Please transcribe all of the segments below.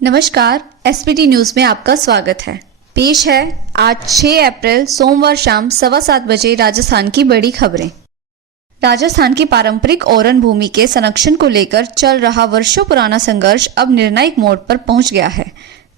नमस्कार, SPT news में आपका स्वागत है। पेश है आज 6 अप्रैल सोमवार शाम 7:15 बजे राजस्थान की बड़ी खबरें। राजस्थान की पारंपरिक ओरन भूमि के संरक्षण को लेकर चल रहा वर्षों पुराना संघर्ष अब निर्णायक मोड़ पर पहुंच गया है।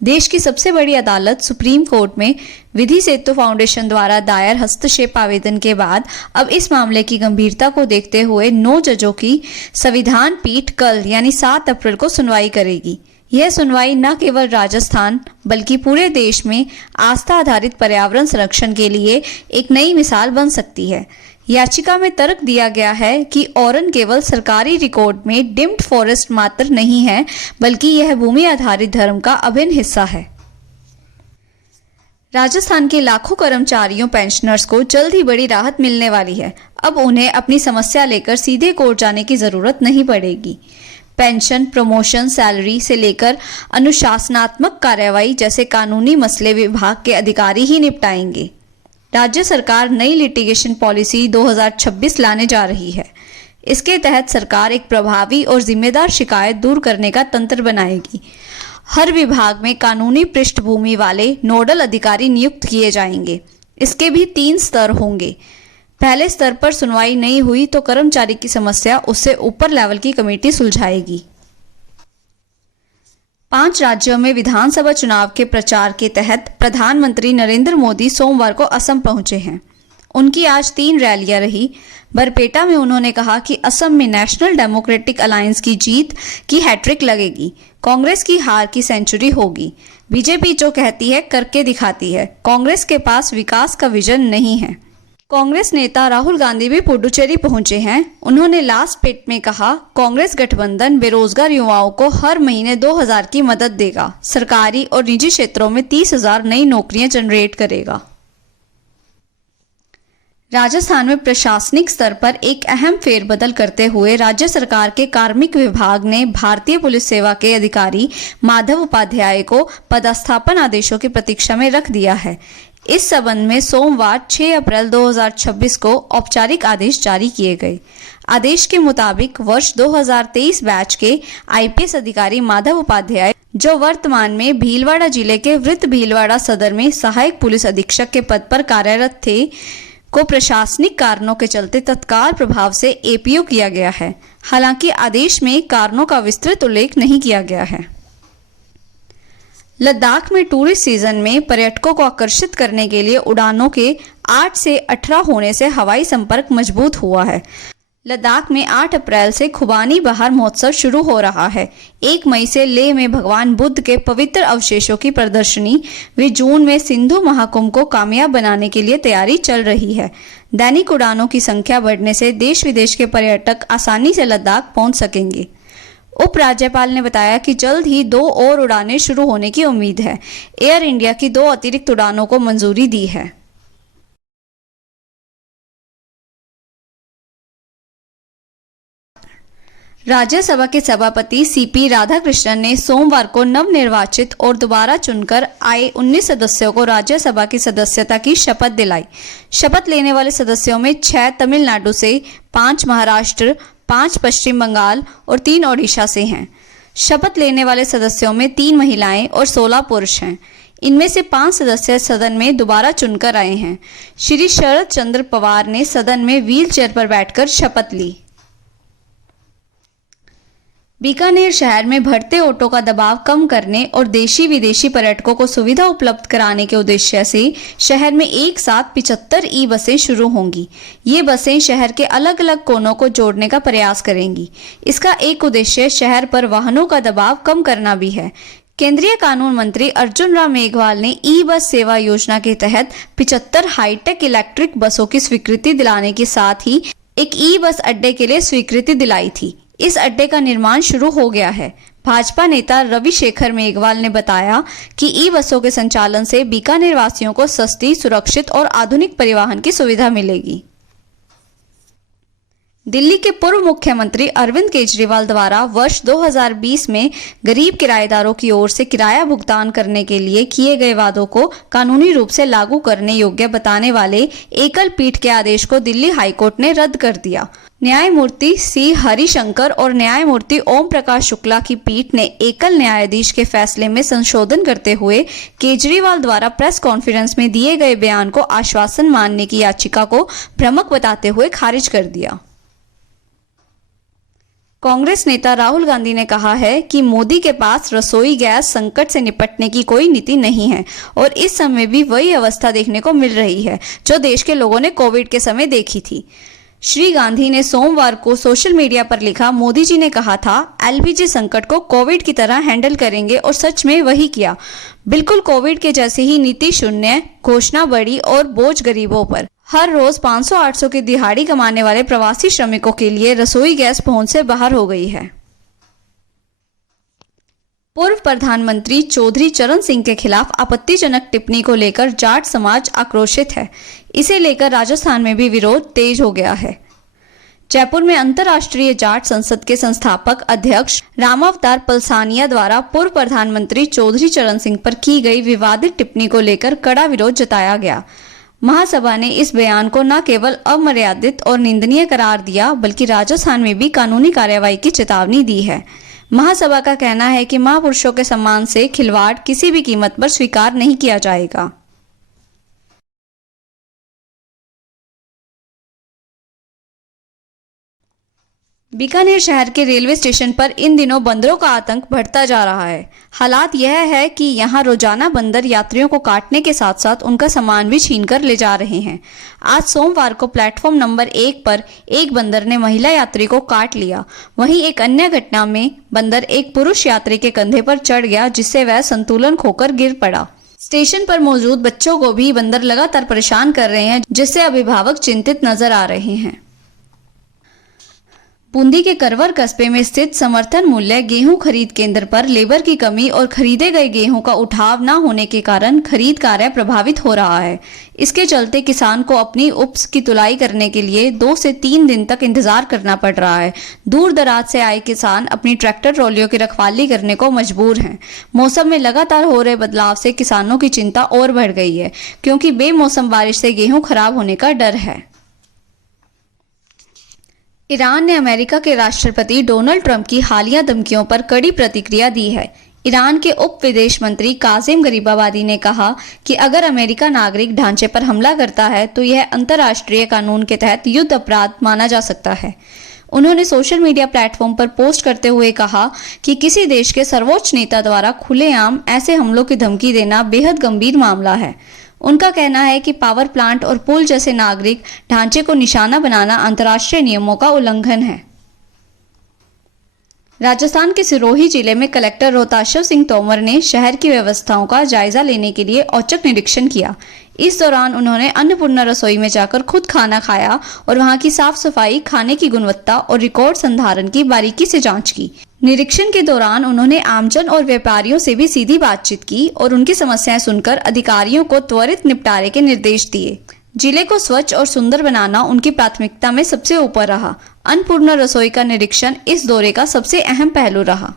देश की सबसे बड़ी अदालत सुप्रीम कोर्ट में विधि सेतु फाउंडेशन द्वारा दायर हस्तक्षेप आवेदन के बाद अब इस मामले की गंभीरता को देखते हुए 9 जजों की संविधान पीठ कल यानी 7 अप्रैल को सुनवाई करेगी। यह सुनवाई न केवल राजस्थान बल्कि पूरे देश में आस्था आधारित पर्यावरण संरक्षण के लिए एक नई मिसाल बन सकती है। याचिका में तर्क दिया गया है कि ओरन केवल सरकारी रिकॉर्ड में डिम्ड फॉरेस्ट मात्र नहीं है, बल्कि यह भूमि आधारित धर्म का अभिन्न हिस्सा है। राजस्थान के लाखों कर्मचारियों पेंशनर्स को जल्द ही बड़ी राहत मिलने वाली है। अब उन्हें अपनी समस्या लेकर सीधे कोर्ट जाने की जरूरत नहीं पड़ेगी। पेंशन, प्रमोशन, सैलरी से लेकर अनुशासनात्मक कार्रवाई जैसे कानूनी मसले विभाग के अधिकारी ही निपटाएंगे। राज्य सरकार नई लिटिगेशन पॉलिसी 2026 लाने जा रही है। इसके तहत सरकार एक प्रभावी और जिम्मेदार शिकायत दूर करने का तंत्र बनाएगी। हर विभाग में कानूनी पृष्ठभूमि वाले नोडल अधिकारी नियुक्त किए जाएंगे। इसके भी 3 स्तर होंगे। पहले स्तर पर सुनवाई नहीं हुई तो कर्मचारी की समस्या उससे ऊपर लेवल की कमेटी सुलझाएगी। 5 राज्यों में विधानसभा चुनाव के प्रचार के तहत प्रधानमंत्री नरेंद्र मोदी सोमवार को असम पहुंचे हैं। उनकी आज 3 रैलियां रही। बरपेटा में उन्होंने कहा कि असम में नेशनल डेमोक्रेटिक अलायंस की जीत की हैट्रिक लगेगी, कांग्रेस की हार की सेंचुरी होगी। बीजेपी जो कहती है करके दिखाती है। कांग्रेस के पास विकास का विजन नहीं है। कांग्रेस नेता राहुल गांधी भी पुडुचेरी पहुंचे हैं। उन्होंने लासपेट में कहा, कांग्रेस गठबंधन बेरोजगार युवाओं को हर महीने 2000 की मदद देगा। सरकारी और निजी क्षेत्रों में 30,000 नई नौकरियां जनरेट करेगा। राजस्थान में प्रशासनिक स्तर पर एक अहम फेरबदल करते हुए राज्य सरकार के कार्मिक विभाग ने भारतीय पुलिस सेवा के अधिकारी माधव उपाध्याय को पदस्थापन आदेशों की प्रतीक्षा में रख दिया है। इस संबंध में सोमवार 6 अप्रैल 2026 को औपचारिक आदेश जारी किए गए। आदेश के मुताबिक वर्ष 2023 बैच के आईपीएस अधिकारी माधव उपाध्याय, जो वर्तमान में भीलवाड़ा जिले के वृत्त भीलवाड़ा सदर में सहायक पुलिस अधीक्षक के पद पर कार्यरत थे, को प्रशासनिक कारणों के चलते तत्काल प्रभाव से एपीओ किया गया है। हालांकि आदेश में कारणों का विस्तृत उल्लेख नहीं किया गया है। लद्दाख में टूरिस्ट सीजन में पर्यटकों को आकर्षित करने के लिए उड़ानों के 8 से 18 होने से हवाई संपर्क मजबूत हुआ है। लद्दाख में 8 अप्रैल से खुबानी बहार महोत्सव शुरू हो रहा है। 1 मई से लेह में भगवान बुद्ध के पवित्र अवशेषों की प्रदर्शनी व जून में सिंधु महाकुंभ को कामयाब बनाने के लिए तैयारी चल रही है। दैनिक उड़ानों की संख्या बढ़ने से देश विदेश के पर्यटक आसानी से लद्दाख पहुंच सकेंगे। उपराज्यपाल ने बताया कि जल्द ही 2 और उड़ानें शुरू होने की उम्मीद है। एयर इंडिया की 2 अतिरिक्त उड़ानों को मंजूरी दी है। राज्यसभा के सभापति सीपी राधाकृष्णन ने सोमवार को नवनिर्वाचित और दोबारा चुनकर आए 19 सदस्यों को राज्यसभा की सदस्यता की शपथ दिलाई। शपथ लेने वाले सदस्यों में 6 तमिलनाडु से, 5 महाराष्ट्र, 5 पश्चिम बंगाल और 3 ओडिशा से हैं। शपथ लेने वाले सदस्यों में 3 महिलाएं और 16 पुरुष हैं। इनमें से 5 सदस्य सदन में दोबारा चुनकर आए हैं। श्री शरद चंद्र पवार ने सदन में व्हील चेयर पर बैठकर शपथ ली। बीकानेर शहर में बढ़ते ऑटो का दबाव कम करने और देशी विदेशी पर्यटकों को सुविधा उपलब्ध कराने के उद्देश्य से शहर में एक साथ 75 ई बसें शुरू होंगी। ये बसें शहर के अलग अलग कोनों को जोड़ने का प्रयास करेंगी। इसका एक उद्देश्य शहर पर वाहनों का दबाव कम करना भी है। केंद्रीय कानून मंत्री अर्जुन राम मेघवाल ने ई बस सेवा योजना के तहत 75 हाईटेक इलेक्ट्रिक बसों की स्वीकृति दिलाने के साथ ही एक ई बस अड्डे के लिए स्वीकृति दिलाई थी। इस अड्डे का निर्माण शुरू हो गया है। भाजपा नेता रविशेखर मेघवाल ने बताया कि ई बसों के संचालन से बीकानेर वासियों को सस्ती, सुरक्षित और आधुनिक परिवहन की सुविधा मिलेगी। दिल्ली के पूर्व मुख्यमंत्री अरविंद केजरीवाल द्वारा वर्ष 2020 में गरीब किराएदारों की ओर से किराया भुगतान करने के लिए किए गए वादों को कानूनी रूप से लागू करने योग्य बताने वाले एकल पीठ के आदेश को दिल्ली हाईकोर्ट ने रद्द कर दिया। न्यायमूर्ति सी हरिशंकर और न्यायमूर्ति ओम प्रकाश शुक्ला की पीठ ने एकल न्यायाधीश के फैसले में संशोधन करते हुए केजरीवाल द्वारा प्रेस कॉन्फ्रेंस में दिए गए बयान को आश्वासन मानने की याचिका को भ्रामक बताते हुए खारिज कर दिया। कांग्रेस नेता राहुल गांधी ने कहा है कि मोदी के पास रसोई गैस संकट से निपटने की कोई नीति नहीं है और इस समय भी वही अवस्था देखने को मिल रही है जो देश के लोगों ने कोविड के समय देखी थी। श्री गांधी ने सोमवार को सोशल मीडिया पर लिखा, मोदी जी ने कहा था एलपीजी संकट को कोविड की तरह हैंडल करेंगे और सच में वही किया। बिल्कुल कोविड के जैसे ही नीति शून्य घोषणा बढ़ी और बोझ गरीबों पर। हर रोज 500-800 की दिहाड़ी कमाने वाले प्रवासी श्रमिकों के लिए रसोई गैस पहुंच से बाहर हो गई है। पूर्व प्रधानमंत्री चौधरी चरण सिंह के खिलाफ आपत्तिजनक टिप्पणी को लेकर जाट समाज आक्रोशित है। इसे लेकर राजस्थान में भी विरोध तेज हो गया है। जयपुर में अंतर्राष्ट्रीय जाट संसद के संस्थापक अध्यक्ष रामावतार पलसानिया द्वारा पूर्व प्रधानमंत्री चौधरी चरण सिंह पर की गई विवादित टिप्पणी को लेकर कड़ा विरोध जताया गया। महासभा ने इस बयान को न केवल अमर्यादित और निंदनीय करार दिया बल्कि राजस्थान में भी कानूनी कार्रवाई की चेतावनी दी है। महासभा का कहना है कि महापुरुषों के सम्मान से खिलवाड़ किसी भी कीमत पर स्वीकार नहीं किया जाएगा। बीकानेर शहर के रेलवे स्टेशन पर इन दिनों बंदरों का आतंक बढ़ता जा रहा है। हालात यह है कि यहां रोजाना बंदर यात्रियों को काटने के साथ साथ उनका सामान भी छीनकर ले जा रहे हैं। आज सोमवार को प्लेटफॉर्म नंबर 1 पर एक बंदर ने महिला यात्री को काट लिया। वहीं एक अन्य घटना में बंदर एक पुरुष यात्री के कंधे पर चढ़ गया जिससे वह संतुलन खोकर गिर पड़ा। स्टेशन पर मौजूद बच्चों को भी बंदर लगातार परेशान कर रहे हैं जिससे अभिभावक चिंतित नजर आ रहे हैं। बूंदी के करवर कस्बे में स्थित समर्थन मूल्य गेहूं खरीद केंद्र पर लेबर की कमी और खरीदे गए गेहूं का उठाव न होने के कारण खरीद कार्य प्रभावित हो रहा है। इसके चलते किसान को अपनी उपज की तुलाई करने के लिए 2 से 3 दिन तक इंतजार करना पड़ रहा है। दूर दराज से आए किसान अपनी ट्रैक्टर ट्रॉलियों की रखवाली करने को मजबूर हैं। मौसम में लगातार हो रहे बदलाव से किसानों की चिंता और बढ़ गई है क्योंकि बेमौसम बारिश से गेहूं खराब होने का डर है। ईरान ने अमेरिका के राष्ट्रपति डोनाल्ड ट्रंप की हालिया धमकियों पर कड़ी प्रतिक्रिया दी है। ईरान के उप विदेश मंत्री कासिम गरीबाबादी ने कहा कि अगर अमेरिका नागरिक ढांचे पर हमला करता है तो यह अंतर्राष्ट्रीय कानून के तहत युद्ध अपराध माना जा सकता है। उन्होंने सोशल मीडिया प्लेटफॉर्म पर पोस्ट करते हुए कहा कि किसी देश के सर्वोच्च नेता द्वारा खुलेआम ऐसे हमलों की धमकी देना बेहद गंभीर मामला है। उनका कहना है कि पावर प्लांट और पुल जैसे नागरिक ढांचे को निशाना बनाना अंतर्राष्ट्रीय नियमों का उल्लंघन है। राजस्थान के सिरोही जिले में कलेक्टर रोहताश सिंह तोमर ने शहर की व्यवस्थाओं का जायजा लेने के लिए औचक निरीक्षण किया। इस दौरान उन्होंने अन्नपूर्णा रसोई में जाकर खुद खाना खाया और वहां की साफ सफाई, खाने की गुणवत्ता और रिकॉर्ड संधारण की बारीकी से जांच की। निरीक्षण के दौरान उन्होंने आमजन और व्यापारियों से भी सीधी बातचीत की और उनकी समस्याएं सुनकर अधिकारियों को त्वरित निपटारे के निर्देश दिए। जिले को स्वच्छ और सुंदर बनाना उनकी प्राथमिकता में सबसे ऊपर रहा। अन्नपूर्णा रसोई का निरीक्षण इस दौरे का सबसे अहम पहलू रहा।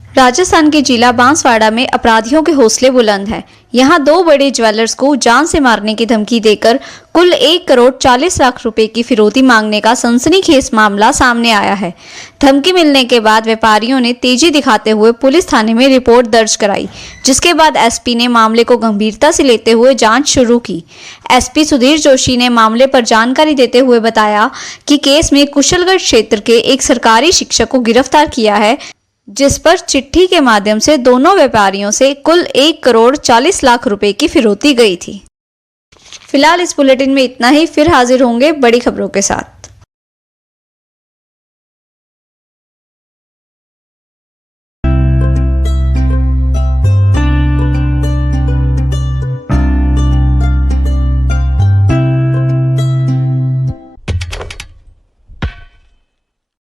राजस्थान के जिला बांसवाड़ा में अपराधियों के हौसले बुलंद हैं। यहां 2 बड़े ज्वेलर्स को जान से मारने की धमकी देकर कुल 1 करोड़ 40 लाख रुपए की फिरौती मांगने का सनसनीखेज मामला सामने आया है। धमकी मिलने के बाद व्यापारियों ने तेजी दिखाते हुए पुलिस थाने में रिपोर्ट दर्ज कराई, जिसके बाद एसपी ने मामले को गंभीरता से लेते हुए जांच शुरू की। एसपी सुधीर जोशी ने मामले पर जानकारी देते हुए बताया कि केस में कुशलगढ़ क्षेत्र के एक सरकारी शिक्षक को गिरफ्तार किया है, जिस पर चिट्ठी के माध्यम से दोनों व्यापारियों से कुल 1 करोड़ 40 लाख रुपए की फिरौती गई थी। फिलहाल इस बुलेटिन में इतना ही। फिर हाजिर होंगे बड़ी खबरों के साथ।